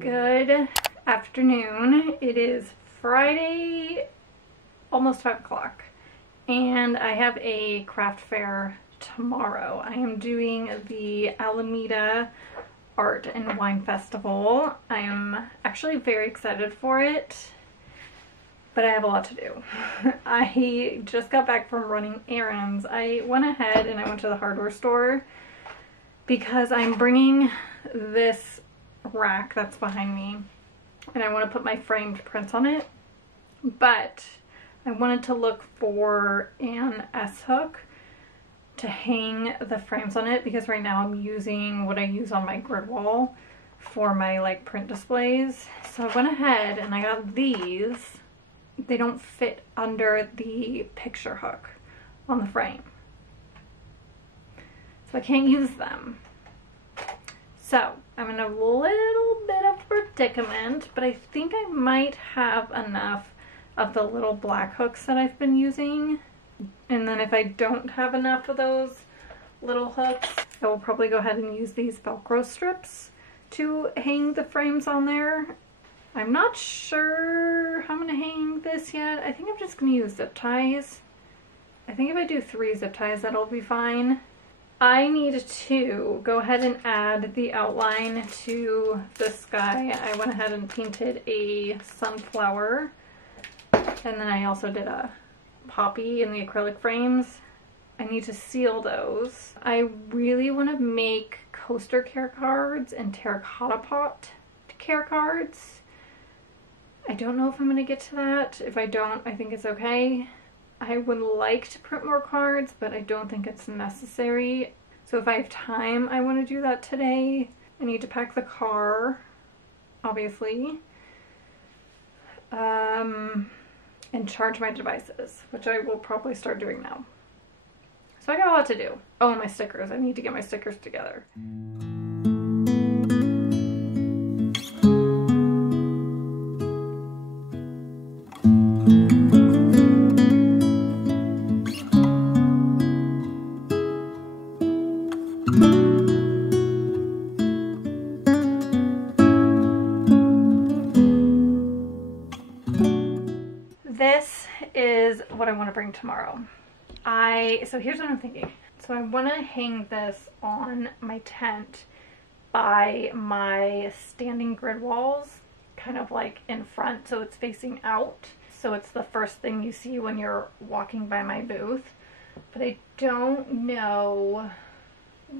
Good afternoon. It is Friday, almost 5 o'clock, and I have a craft fair tomorrow. I am doing the Alameda Art and Wine Festival. I am actually very excited for it, but I have a lot to do. I just got back from running errands. I went ahead and I went to the hardware store because I'm bringing this rack that's behind me and I want to put my framed prints on it, but I wanted to look for an S-hook to hang the frames on it because right now I'm using what I use on my grid wall for my like print displays. So I went ahead and I got these. They don't fit under the picture hook on the frame, so I can't use them. So I'm in a little bit of predicament, but I think I might have enough of the little black hooks that I've been using. And then if I don't have enough of those little hooks, I will probably go ahead and use these Velcro strips to hang the frames on there. I'm not sure how I'm going to hang this yet. I think I'm just going to use zip ties. I think if I do 3 zip ties, that'll be fine. I need to go ahead and add the outline to the sky. I went ahead and painted a sunflower, and then I also did a poppy in the acrylic frames. I need to seal those. I really want to make coaster care cards and terracotta pot care cards. I don't know if I'm going to get to that. If I don't, I think it's okay. I would like to print more cards, but I don't think it's necessary. So if I have time, I want to do that today. I need to pack the car, obviously, and charge my devices, which I will probably start doing now. So I got a lot to do. Oh, and my stickers. I need to get my stickers together. This is what I want to bring tomorrow. So here's what I'm thinking. So I want to hang this on my tent by my standing grid walls, kind of like in front, so it's facing out. So it's the first thing you see when you're walking by my booth. But I don't know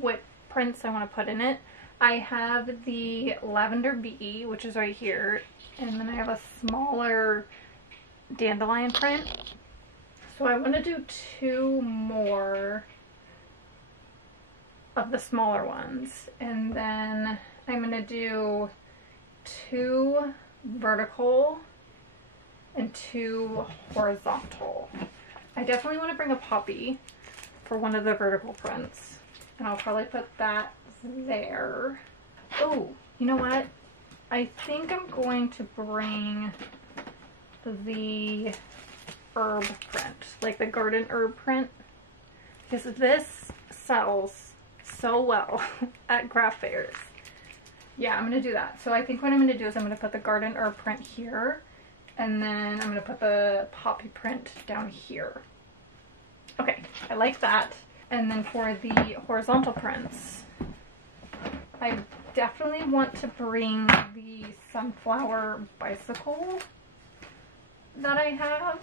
what prints I want to put in it. I have the lavender bee, which is right here, and then I have a smaller dandelion print. So I want to do 2 more of the smaller ones, and then I'm going to do 2 vertical and 2 horizontal. I definitely want to bring a poppy for one of the vertical prints, and I'll probably put that there. Oh, you know what? I think I'm going to bring the herb print, like the garden herb print, because this sells so well at craft fairs. Yeah, I'm gonna do that. So I think what I'm gonna do is I'm gonna put the garden herb print here, and then I'm gonna put the poppy print down here. Okay, I like that. And then for the horizontal prints, I definitely want to bring the sunflower bicycle that I have.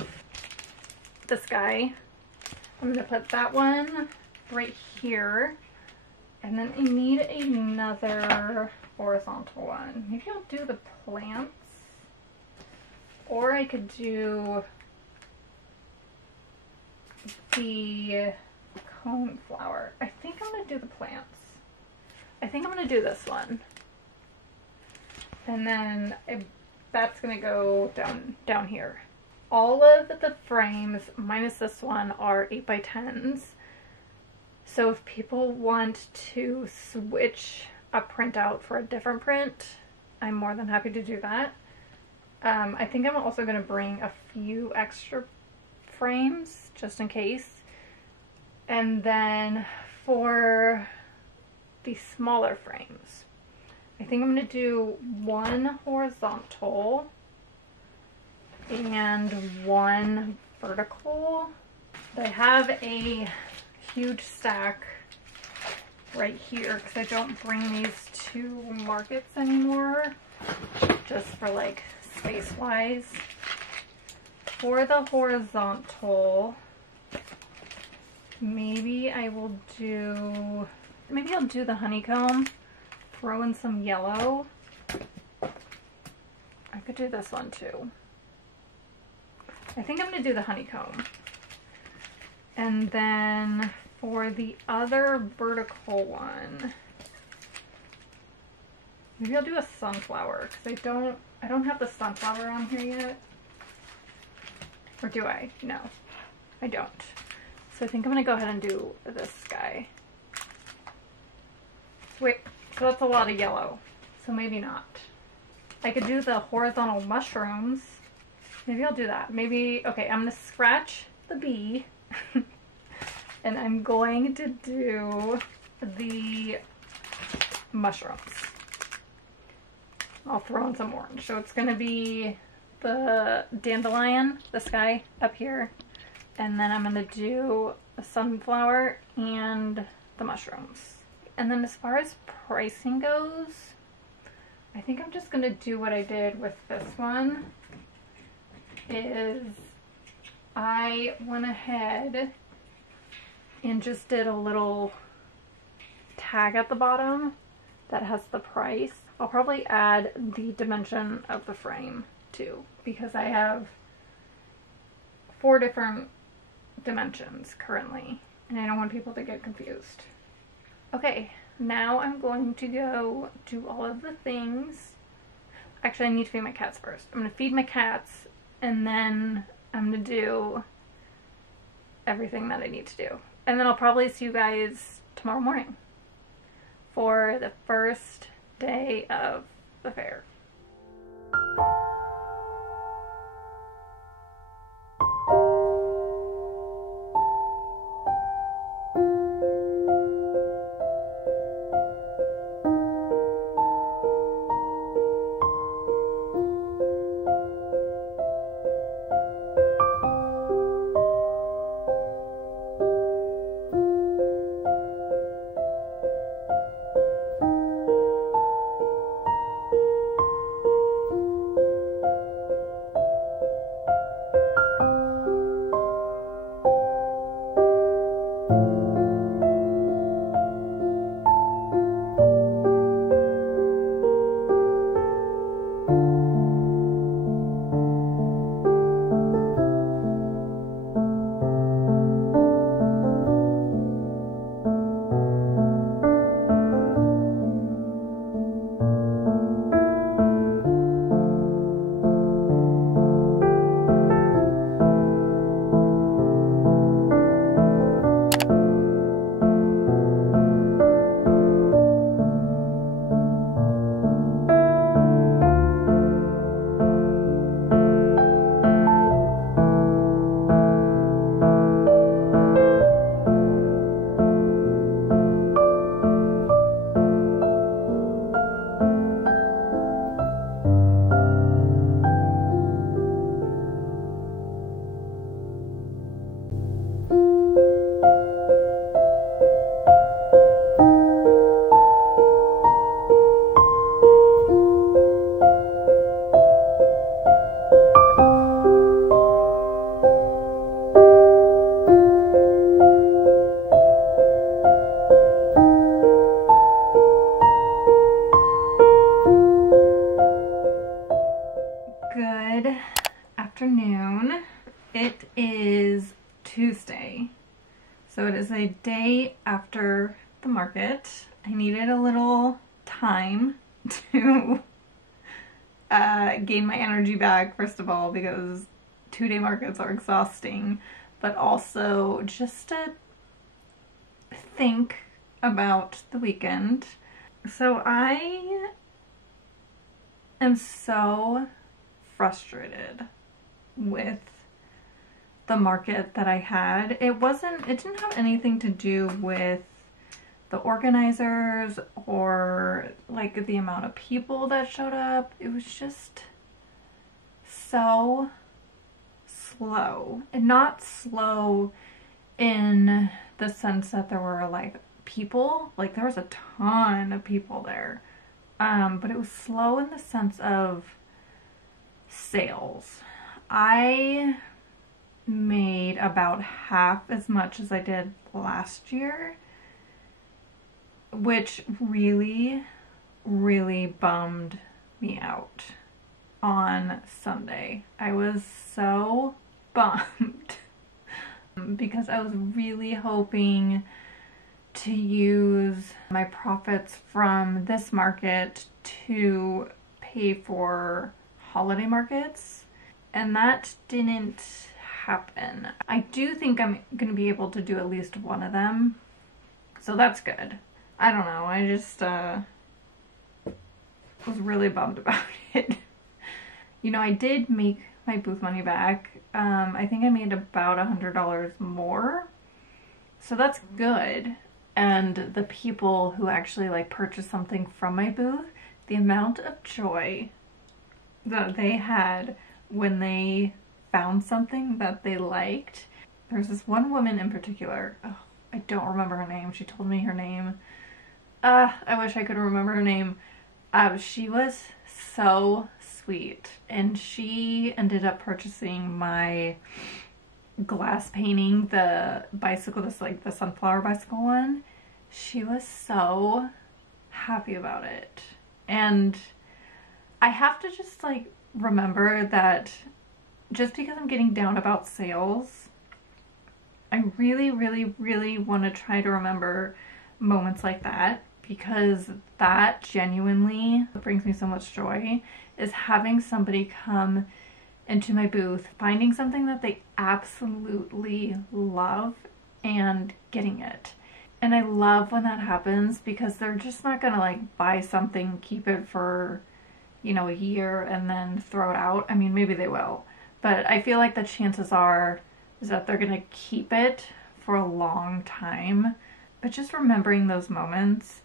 This guy. I'm going to put that one right here. And then I need another horizontal one. Maybe I'll do the plants. Or I could do the cone flower. I think I'm going to do the plants. I think I'm going to do this one. And then that's going to go down here. All of the frames, minus this one, are 8x10s. So if people want to switch a printout for a different print, I'm more than happy to do that. I think I'm also going to bring a few extra frames just in case. And then for the smaller frames, I think I'm going to do one horizontal and one vertical. I have a huge stack right here because I don't bring these to markets anymore, just for like space wise. For the horizontal, maybe I'll do the honeycomb, throw in some yellow. I could do this one too. I think I'm going to do the honeycomb. And then for the other vertical one, maybe I'll do a sunflower because I don't have the sunflower on here yet. Or do I? No, I don't. So I think I'm going to go ahead and do this guy. Wait, so that's a lot of yellow. So maybe not. I could do the horizontal mushrooms. Maybe I'll do that. Maybe, okay, I'm going to scratch the bee. And I'm going to do the mushrooms. I'll throw in some orange. So it's going to be the dandelion, this guy up here. And then I'm going to do the sunflower and the mushrooms. And then as far as pricing goes, I think I'm just going to do what I did with this one. Is I went ahead and just did a little tag at the bottom that has the price. I'll probably add the dimension of the frame too, because I have 4 different dimensions currently, and I don't want people to get confused. Okay, now I'm going to go do all of the things. Actually, I need to feed my cats first. I'm going to feed my cats, and then I'm going to do everything that I need to do. And then I'll probably see you guys tomorrow morning for the first day of the fair. is a day after the market. I needed a little time to gain my energy back, first of all, because 2-day markets are exhausting, but also just to think about the weekend. So I am so frustrated with the market that I had. It didn't have anything to do with the organizers or like the amount of people that showed up. It was just so slow, and not slow in the sense that there were like people, like there was a ton of people there, but it was slow in the sense of sales. I made about half as much as I did last year, which really, really bummed me out on Sunday. I was so bummed because I was really hoping to use my profits from this market to pay for holiday markets, and that didn't happen. I do think I'm gonna be able to do at least one of them, so that's good. I don't know, I just was really bummed about it. You know, I did make my booth money back. I think I made about $100 more, so that's good. And the people who actually like purchased something from my booth, the amount of joy that they had when they found something that they liked. There's this one woman in particular, oh, I don't remember her name. She told me her name. I wish I could remember her name. She was so sweet, and she ended up purchasing my glass painting, the bicycle, this like the sunflower bicycle one. She was so happy about it. And I have to just like remember that just because I'm getting down about sales, I really, really, really want to try to remember moments like that, because that genuinely brings me so much joy, is having somebody come into my booth, finding something that they absolutely love and getting it. And I love when that happens, because they're just not gonna like buy something, keep it for, you know, a year and then throw it out. I mean, maybe they will, but I feel like the chances are is that they're gonna keep it for a long time. But just remembering those moments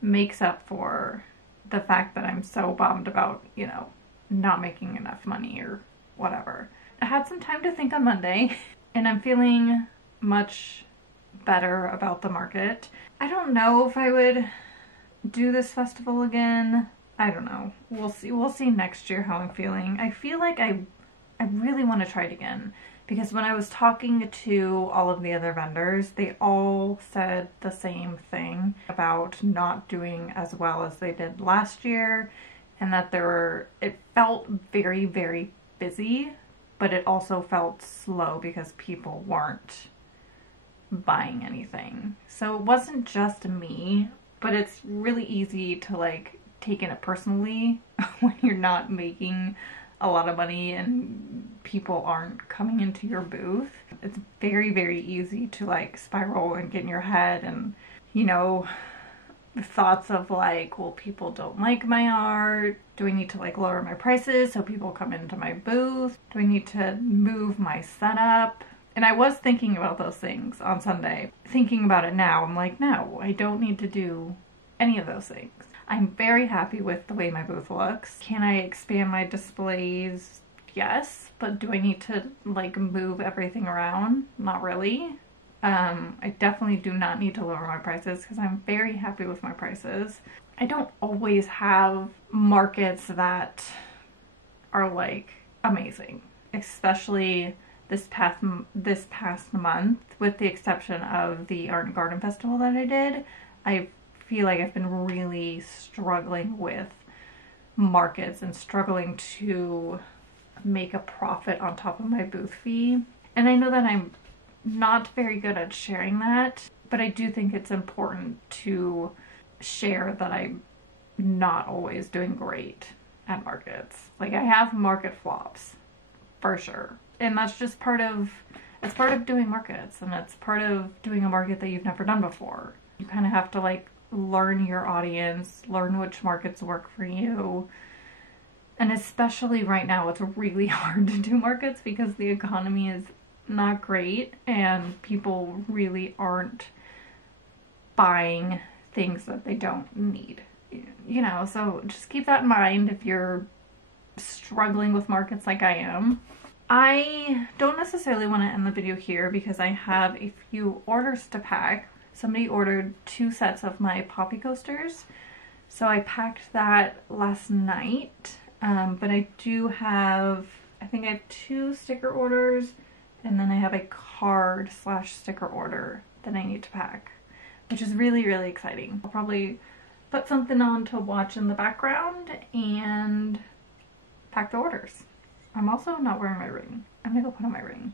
makes up for the fact that I'm so bummed about, you know, not making enough money or whatever. I had some time to think on Monday, and I'm feeling much better about the market. I don't know if I would do this festival again. I don't know. We'll see. We'll see next year how I'm feeling. I feel like I really want to try it again, because when I was talking to all of the other vendors, they all said the same thing about not doing as well as they did last year, and that it felt very, very busy, but it also felt slow because people weren't buying anything. So it wasn't just me, but it's really easy to like take it personally when you're not making a lot of money and people aren't coming into your booth. It's very, very easy to like spiral and get in your head, and you know, thoughts of like, well, people don't like my art. Do I need to like lower my prices so people come into my booth? Do I need to move my setup? And I was thinking about those things on Sunday. Thinking about it now, I'm like, no, I don't need to do any of those things. I'm very happy with the way my booth looks. Can I expand my displays? Yes, but do I need to like move everything around? Not really. I definitely do not need to lower my prices, because I'm very happy with my prices. I don't always have markets that are like amazing, especially this past month, with the exception of the Art and Garden Festival that I did. I feel like I've been really struggling with markets and struggling to make a profit on top of my booth fee. And I know that I'm not very good at sharing that, but I do think it's important to share that I'm not always doing great at markets. Like, I have market flops, for sure. And that's just it's part of doing markets, and it's part of doing a market that you've never done before. You kind of have to like learn your audience, learn which markets work for you. And especially right now, it's really hard to do markets because the economy is not great and people really aren't buying things that they don't need. You know, so just keep that in mind if you're struggling with markets like I am. I don't necessarily want to end the video here because I have a few orders to pack. Somebody ordered 2 sets of my poppy coasters, so I packed that last night. But I do have, I think I have 2 sticker orders, and then I have a card / sticker order that I need to pack, which is really, really exciting. I'll probably put something on to watch in the background and pack the orders. I'm also not wearing my ring. I'm gonna go put on my ring.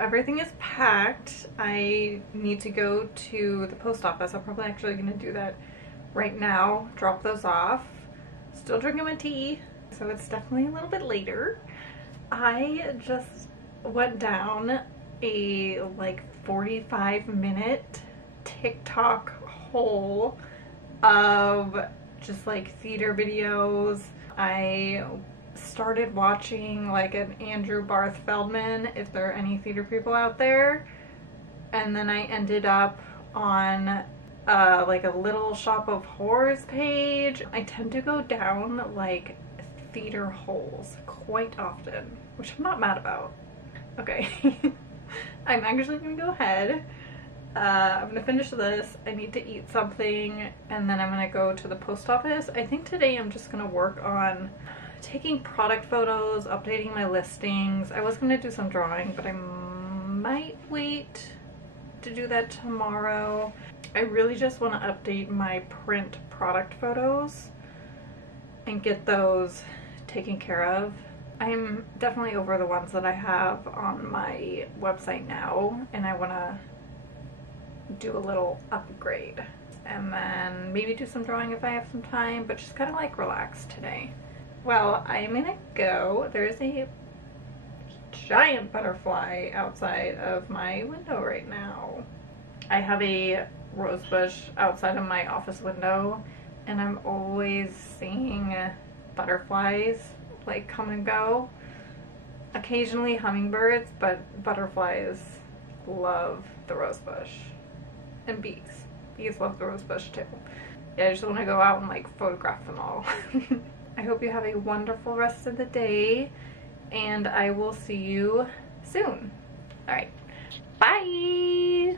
Everything is packed. I need to go to the post office. I'm probably actually going to do that right now, drop those off. Still drinking my tea, so it's definitely a little bit later. I just went down a like 45-minute TikTok hole of just like theater videos. I started watching like an Andrew Barth Feldman, if there are any theater people out there, and then I ended up on like a Little Shop of Horrors page. I tend to go down like theater holes quite often, which I'm not mad about. Okay. I'm actually gonna go ahead. I'm gonna finish this. I need to eat something, and then I'm gonna go to the post office. I think today I'm just gonna work on taking product photos, updating my listings. I was gonna do some drawing, but I might wait to do that tomorrow. I really just want to update my print product photos and get those taken care of. I'm definitely over the ones that I have on my website now, and I want to do a little upgrade. And then maybe do some drawing if I have some time, but just kind of like relax today. Well, I'm gonna go. There's a giant butterfly outside of my window right now. I have a rose bush outside of my office window, and I'm always seeing butterflies like come and go. Occasionally hummingbirds, but butterflies love the rose bush. And bees. Bees love the rose bush too. Yeah, I just want to go out and like photograph them all. I hope you have a wonderful rest of the day, and I will see you soon. All right, bye.